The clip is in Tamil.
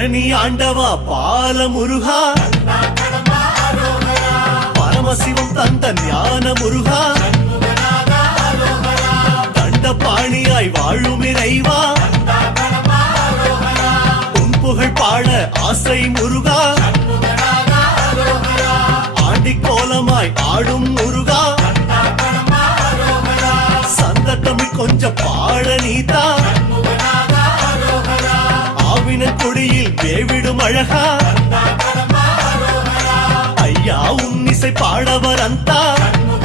பழனி ஆண்டவா பால முருகா, பரமசிவம் தந்த ஞான முருகா, தண்டபாணியாய் வாழும் இறைவா, உன் புகழ் பாட ஆசை முருகா, ஆண்டி கோலமாய் ஆடும் முருகா, சந்த தமிழ் கொஞ்சம் பாட நீதா, ஆவின கொடியில் வேவிடும் அழகா, ஐயா உன் இசை பாடவர் அந்த